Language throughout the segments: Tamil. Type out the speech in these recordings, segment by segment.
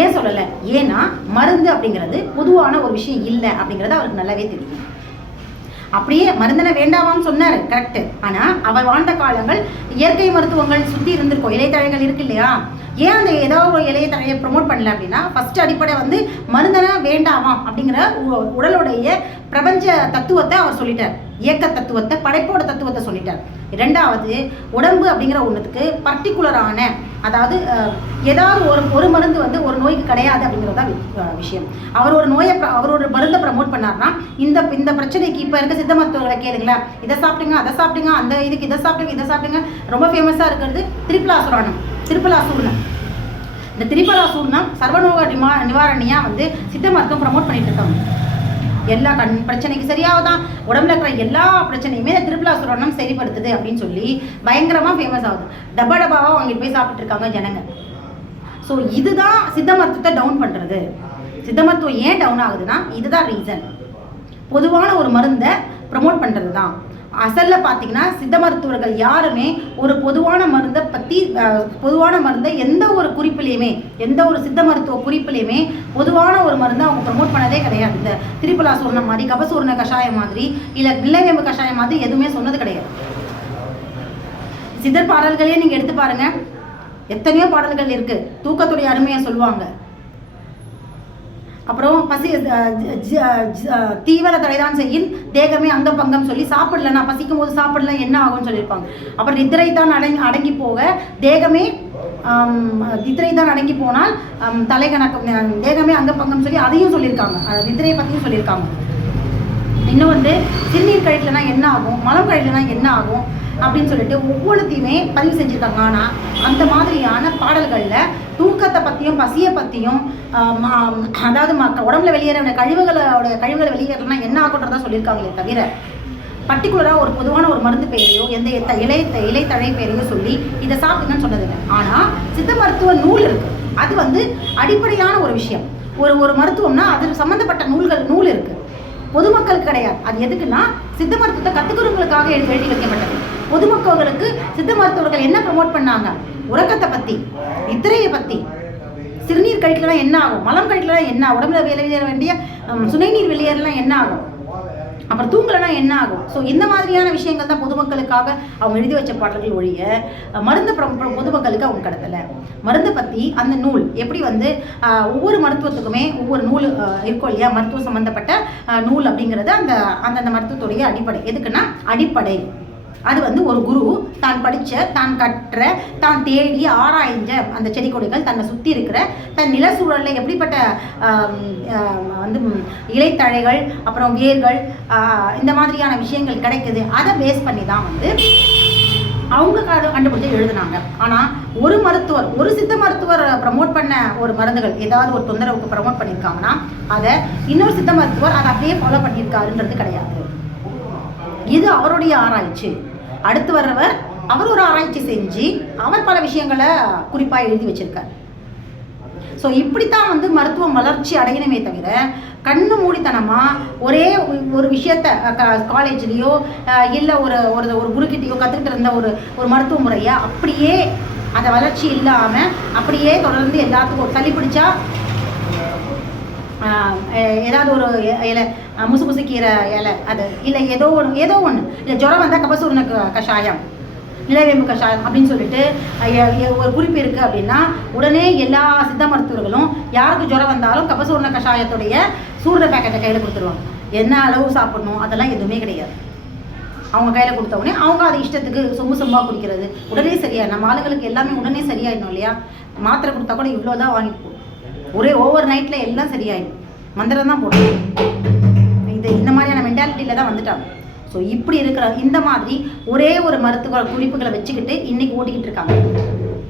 ஏன் சொல்லலை? ஏன்னா மருந்து அப்படிங்கிறது பொதுவான ஒரு விஷயம் இல்லை அப்படிங்கிறது அவருக்கு நல்லாவே தெரியும். அப்படியே மருந்தனை வேண்டாமான்னு சொன்னார், கரெக்டு. ஆனால் அவர் வாழ்ந்த காலங்கள் இயற்கை மருத்துவங்கள் சுற்றி இருந்திருக்கும், இலைத்தழைகள் இருக்கு இல்லையா? ஏன் அந்த ஏதாவது ஒரு இலையை தழையை ப்ரொமோட் பண்ணல அப்படின்னா, ஃபர்ஸ்ட் அடிப்படை வந்து மருந்தனை வேண்டாமாம் அப்படிங்கிற உடலுடைய பிரபஞ்ச தத்துவத்தை அவர் சொல்லிட்டார், இயக்க தத்துவத்தை, படைப்போட தத்துவத்தை சொல்லிட்டார். இரண்டாவது, உடம்பு அப்படிங்கிற ஒன்றுத்துக்கு பர்டிகுலரான, அதாவது ஏதாவது ஒரு மருந்து வந்து ஒரு நோய்க்கு கிடையாது அப்படிங்கிறது தான் விஷயம். அவர் ஒரு மருந்தை ப்ரமோட் பண்ணார்னா, இந்த பிரச்சனைக்கு இப்போ இருக்க சித்த மருத்துவர்களை கேளுங்களா, இதை சாப்பிட்டீங்க அதை சாப்பிட்டீங்க, அந்த இதுக்கு இதை சாப்பிட்டீங்க. ரொம்ப ஃபேமஸாக இருக்கிறது திரிபலாசுரணம், திரிபலாசூர்ணம். இந்த திரிபலாசூர்ணம் சர்வநோக நிவாரணியாக வந்து சித்த மருத்துவம் ப்ரமோட் பண்ணிட்டு இருக்காங்க. எல்லா கண் பிரச்சனைக்கு சரியாகதான், உடம்புல இருக்கிற எல்லா பிரச்சனையுமே திரிபலாசுரணம் சரிப்படுத்துது அப்படின்னு சொல்லி பயங்கரமாக ஃபேமஸ் ஆகுது. டப்பாவாக வாங்கிட்டு போய் சாப்பிட்டு இருக்காங்க ஜனங்க. ஸோ இதுதான் சித்த மருத்துவத்தை டவுன் பண்ணுறது. சித்த மருத்துவம் ஏன் டவுன் ஆகுதுன்னா இதுதான் ரீசன். பொதுவான ஒரு மருந்தை ப்ரமோட் பண்ணுறது தான். அசலில் பார்த்தீங்கன்னா சித்த மருத்துவர்கள் யாருமே ஒரு பொதுவான மருந்தை எந்த ஒரு குறிப்பிலையுமே, எந்த ஒரு சித்த மருத்துவ குறிப்பிலையுமே பொதுவான ஒரு மருந்தை அவங்க ப்ரமோட் பண்ணதே கிடையாது. இந்த திரிபலாசூர்ணம் மாதிரி, கபசூர்ண கஷாயம் மாதிரி, இல்லை நிலவேம்பு கஷாயம் மாதிரி எதுவுமே சொன்னது கிடையாது. சித்தர் பாடல்களே நீங்கள் எடுத்து பாருங்க, எத்தனையோ பாடல்கள் இருக்கு. தூக்கத்துடைய அருமையை சொல்லுவாங்க. அப்புறம் பசி தீவிர தடைதான் செய்யும் தேகமே அங்க பங்கம் சொல்லி, சாப்பிடல நான் பசிக்கும் போது சாப்பிடல என்ன ஆகும்னு சொல்லியிருப்பாங்க. அப்புறம் நித்திரை தான் அடங்கி போக தேகமே, நித்திரை தான் அடங்கி போனால் தலைகணக்கம் தேகமே அங்க பங்கம் சொல்லி அதையும் சொல்லியிருக்காங்க, நித்திரையை பற்றியும் சொல்லியிருக்காங்க. இன்னும் வந்து சிறுநீர் கழிக்கலனா என்ன ஆகும், மலம் கழிக்கலனா என்ன ஆகும் அப்படின்னு சொல்லிட்டு ஒவ்வொருத்தையுமே பதிவு செஞ்சுருக்காங்க. ஆனால் அந்த மாதிரியான பாடல்களில் தூக்கத்தை பற்றியும் பசியை பற்றியும், அதாவது உடம்புல வெளியேற கழிவுகளை வெளியேறனா என்ன ஆகுன்றதா சொல்லியிருக்காங்களே தவிர, பர்டிகுலராக ஒரு பொதுவான ஒரு மருந்து பெயரையோ எந்த இலைத்தழை பெயரையோ சொல்லி இதை சாப்பிடுங்கன்னு சொன்னதில்லை. ஆனால் சித்த மருத்துவ நூல் இருக்குது, அது வந்து அடிப்படையான ஒரு விஷயம். ஒரு மருத்துவம்னா அது சம்மந்தப்பட்ட நூல் இருக்குது, பொதுமக்களுக்கு கிடையாது. அது எதுக்குன்னா சித்த மருத்துவத்தை கற்றுக்கிறவங்களுக்காக எழுதி வைக்கப்பட்டது. பொதுமக்களுக்கு சித்த மருத்துவர்கள் என்ன ப்ரமோட் பண்ணாங்க? உறக்கத்தை பற்றி, நித்திரையை பற்றி, சிறுநீர் கழிக்கலாம் என்ன ஆகும், மலம் கழிக்கலாம் என்ன, உடம்புல வெளியேற வேண்டிய சுனைநீர் வெளியேறலாம் என்ன ஆகும், அப்புறம் தூங்கலனா என்ன ஆகும். ஸோ இந்த மாதிரியான விஷயங்கள் தான் பொதுமக்களுக்காக அவங்க எழுதி வச்ச பாடல்கள் ஒழிய மருந்து பொதுமக்களுக்கு அவங்க கடத்தலை. மருந்தை பற்றி அந்த நூல் எப்படி வந்து ஒவ்வொரு மருத்துவத்துக்குமே ஒவ்வொரு நூல் இருக்கும் இல்லையா, மருத்துவம் சம்மந்தப்பட்ட நூல் அப்படிங்கிறது அந்த மருத்துவத்துடைய அடிப்படை. எதுக்குன்னா அடிப்படை அது வந்து ஒரு குரு தான் படித்த, தான் கற்ற, தான் தேடி ஆராய்ஞ்ச அந்த செடி கொடிகள், தன்னை சுற்றி இருக்கிற தன் நில சூழலில் எப்படிப்பட்ட வந்து இலைத்தழைகள், அப்புறம் வேர்கள், இந்த மாதிரியான விஷயங்கள் கிடைக்குது, அதை பேஸ் பண்ணி தான் வந்து அவங்க கண்டுபிடிச்சி எழுதுனாங்க. ஆனால் ஒரு சித்த மருத்துவர் ப்ரமோட் பண்ண ஒரு மருந்துகள் ஏதாவது ஒரு தொந்தரவுக்கு ப்ரமோட் பண்ணியிருக்காங்கன்னா அதை இன்னொரு சித்த மருத்துவர் அதை அப்படியே ஃபாலோ பண்ணியிருக்காருன்றது கிடையாது. இது அவருடைய ஆராய்ச்சி. அடுத்து வர்றவர் அவர் ஒரு ஆராய்ச்சி செஞ்சு அவர் பல விஷயங்களை குறிப்பாக எழுதி வச்சிருக்கார். ஸோ இப்படித்தான் வந்து மருத்துவம் வளர்ச்சி அடையணுமே தவிர கண்ணு மூடித்தனமாக ஒரே ஒரு விஷயத்த காலேஜ்லேயோ இல்லை ஒரு குருக்கிட்டையோ கற்றுக்கிட்டு இருந்த ஒரு மருத்துவ முறையை அப்படியே அந்த வளர்ச்சி இல்லாமல் அப்படியே தொடர்ந்து எல்லாத்துக்கும் ஒரு தள்ளி பிடிச்சா, ஏதாவது ஒரு இலை முசு கீரை இலை, அது இல்லை ஏதோ ஒன்று இல்லை ஜுரம் வந்தால் கபசூர்ண கஷாயம், நிலவேம்பு கஷாயம் அப்படின்னு சொல்லிட்டு ஒரு குறிப்பு இருக்குது அப்படின்னா உடனே எல்லா சித்த மருத்துவர்களும் யாருக்கு ஜுரம் வந்தாலும் கபசூர்ண கஷாயத்துடைய சூர்ண பேக்கெட்டை கையில் கொடுத்துருவாங்க. என்ன அளவு சாப்பிடணும் அதெல்லாம் எதுவுமே கிடையாது. அவங்க கையில் கொடுத்த உடனே அவங்க அதை இஷ்டத்துக்கு சொம்பாக குடிக்கிறது, உடனே சரியா. நம்ம ஆளுங்களுக்கு எல்லாமே உடனே சரியாயிடணும் இல்லையா? மாத்திரை கொடுத்தா கூட இவ்வளோ தான் வாங்கிட்டு போகும், ஒரே ஓவர் நைட்டில் எல்லாம் சரியாயிடும், மந்திரம் தான் போடணும். இந்த மாதிரியான மென்டாலிட்டியில் தான் வந்துட்டாங்க. ஸோ இப்படி இருக்கிற இந்த மாதிரி ஒரே ஒரு மருத்துவ குறிப்புகளை வச்சுக்கிட்டு இன்றைக்கி ஓட்டிக்கிட்டு இருக்காங்க.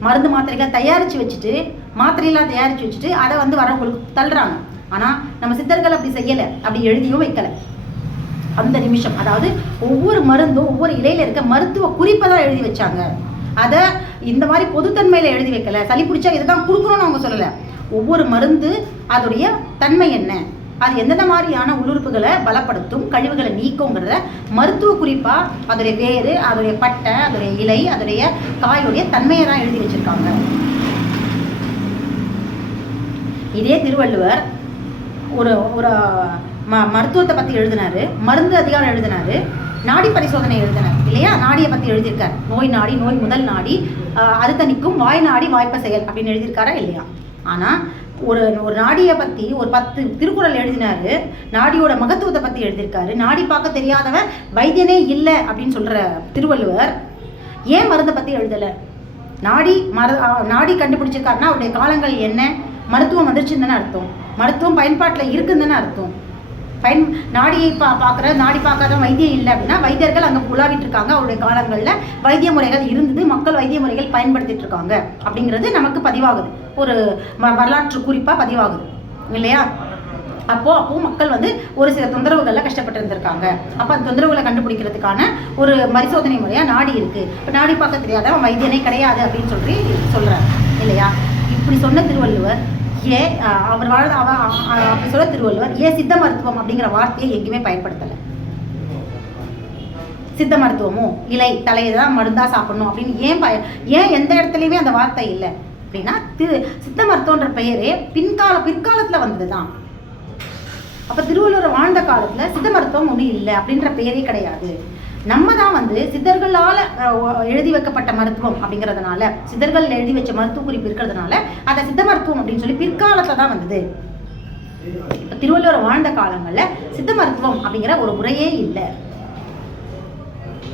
மருந்து மாத்திரைகள் தயாரித்து வச்சுட்டு அதை வந்து வரவங்களுக்கு தள்ளுறாங்க. ஆனால் நம்ம சித்தர்கள் அப்படி செய்யலை, அப்படி எழுதியும் வைக்கலை. அந்த நிமிஷம், அதாவது ஒவ்வொரு மருந்தும் ஒவ்வொரு இலையில் இருக்க மருத்துவ குறிப்பை தான் எழுதி வச்சாங்க. அதை இந்த மாதிரி பொதுத்தன்மையில் எழுதி வைக்கலை. சளி பிடிச்சா இதை தான் கொடுக்கணும்னு அவங்க சொல்லலை. ஒவ்வொரு மருந்து அதோடைய தன்மை என்ன, அது எந்தெந்த மாதிரியான உள்ளுறுப்புகளை பலப்படுத்தும், கழிவுகளை நீக்குங்கிறத மருத்துவ குறிப்பாக அதோடைய வேறு, அதோடைய பட்டை, அதோடைய இலை, அதோடைய காயோடைய தன்மையை தான் எழுதி வச்சிருக்காங்க. இதே திருவள்ளுவர் ஒரு ஒரு மருத்துவத்தை பற்றி எழுதினாரு, மருந்து அதிகாரம் எழுதினாரு, நாடி பரிசோதனை எழுதினார் இல்லையா? நாடியை பற்றி எழுதியிருக்காரு. நோய் நாடி, நோய் முதல் நாடி, அறுத்தணிக்கும் வாய் நாடி வாய்ப்ப செயல் அப்படின்னு எழுதியிருக்காரா இல்லையா? ஆனால் ஒரு நாடியை பற்றி ஒரு 10 திருக்குறள் எழுதினாரு, நாடியோட மகத்துவத்தை பற்றி எழுதியிருக்காரு. நாடி பார்க்க தெரியாதவன் வைத்தியனே இல்லை அப்படின்னு சொல்கிற திருவள்ளுவர் ஏன் மருந்தை பற்றி எழுதலை? நாடி கண்டுபிடிச்சிருக்காருன்னா அவருடைய காலங்கள் என்ன? மருத்துவம் வந்துருச்சுன்னு தானே அர்த்தம். மருத்துவம் பயன்பாட்டில் இருக்குன்னு தானே அர்த்தம். நாடியை நாடி பார்க்காத வைத்தியம் இல்லை அப்படின்னா வைத்தியர்கள் அங்கே உலாவிட்டு இருக்காங்க. அவருடைய காலங்களில் வைத்திய முறைகள் இருந்தது, மக்கள் வைத்திய முறைகள் பயன்படுத்திட்டு இருக்காங்க அப்படிங்கிறது நமக்கு பதிவாகுது, ஒரு வரலாற்று குறிப்பாக பதிவாகுது இல்லையா? அப்போ மக்கள் வந்து ஒரு சில தொந்தரவுகளில் கஷ்டப்பட்டு இருந்திருக்காங்க. அப்போ அந்த தொந்தரவுகளை கண்டுபிடிக்கிறதுக்கான ஒரு பரிசோதனை முறையாக நாடி இருக்குது. இப்போ நாடி பார்க்க தெரியாத வைத்தியனே கிடையாது அப்படின்னு சொல்கிறார் இல்லையா? இப்படி சொன்ன திருவள்ளுவர் ஏன் அப்படி சொல்ல திருவள்ளுவர் ஏன் சித்த மருத்துவம் அப்படிங்கிற வார்த்தையை எங்கேயுமே பயன்படுத்தலை? சித்த மருத்துவமோ இலை தலையை தான் மருந்தா சாப்பிடணும் அப்படின்னு ஏன் எந்த இடத்துலையுமே அந்த வார்த்தை இல்லை அப்படின்னா சித்த மருத்துவன்ற பெயரே பிற்காலத்தில் வந்தது தான். அப்போ திருவள்ளுவர் வாழ்ந்த காலத்தில் சித்த மருத்துவம் ஒன்றும் இல்லை அப்படின்ற பெயரே கிடையாது. நம்ம தான் வந்து சித்தர்களால் எழுதி வைக்கப்பட்ட மருத்துவம் அப்படிங்கிறதுனால, சித்தர்கள் எழுதி வச்ச மருத்துவ குறிப்பு இருக்கிறதுனால அதை சித்த மருத்துவம் அப்படின்னு சொல்லி பிற்காலத்தில் தான் வந்தது. இப்போ திருவள்ளுவர் வாழ்ந்த காலங்களில் சித்த மருத்துவம் அப்படிங்கிற ஒரு முறையே இல்லை.